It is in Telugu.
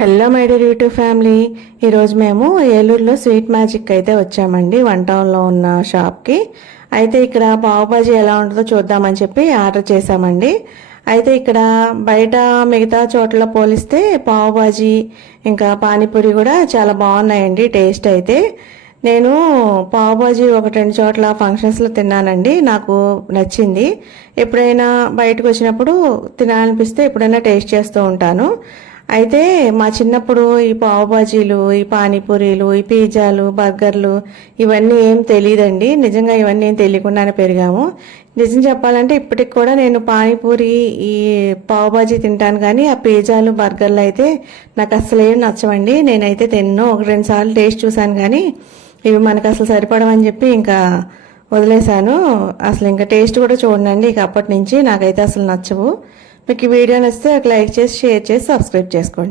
Hello my dear YouTube family, ఈరోజు మేము ఏలూరులో స్వీట్ మ్యాజిక్ అయితే వచ్చామండి. వన్ టౌన్లో ఉన్న షాప్కి. అయితే ఇక్కడ పావు బాజీ ఎలా ఉంటుందో చూద్దామని చెప్పి ఆర్డర్ చేశామండి. అయితే ఇక్కడ బయట మిగతా చోట్ల పోలిస్తే పావు బాజీ ఇంకా పానీపూరి కూడా చాలా బాగున్నాయండి టేస్ట్ అయితే. నేను పావు బాజీ ఒకటి రెండు చోట్ల ఫంక్షన్స్లో తిన్నానండి, నాకు నచ్చింది. ఎప్పుడైనా బయటకు వచ్చినప్పుడు తినాలనిపిస్తే ఎప్పుడైనా టేస్ట్ చేస్తూ ఉంటాను. అయితే మా చిన్నప్పుడు ఈ పావు బాజీలు, ఈ పానీపూరీలు, ఈ పిజ్జాలు, బర్గర్లు ఇవన్నీ ఏం తెలియదండి. నిజంగా ఇవన్నీ ఏం తెలియకుండానే పెరిగాము. నిజం చెప్పాలంటే ఇప్పటికి కూడా నేను పానీపూరి, ఈ పావు బాజీ తింటాను, కానీ ఆ పిజ్జాలు, బర్గర్లు అయితే నాకు అసలు ఏం నచ్చవండి. నేనైతే తిన్నో ఒక రెండు సార్లు టేస్ట్ చూశాను, కానీ ఇవి మనకు అసలు సరిపడవని చెప్పి ఇంకా వదిలేశాను. అసలు ఇంకా టేస్ట్ కూడా చూడండి. ఇక అప్పటి నుంచి నాకైతే అసలు నచ్చవు. మీకు ఈ వీడియో నచ్చితే ఒక లైక్ చేసి, షేర్ చేసి, సబ్స్క్రైబ్ చేసుకోండి.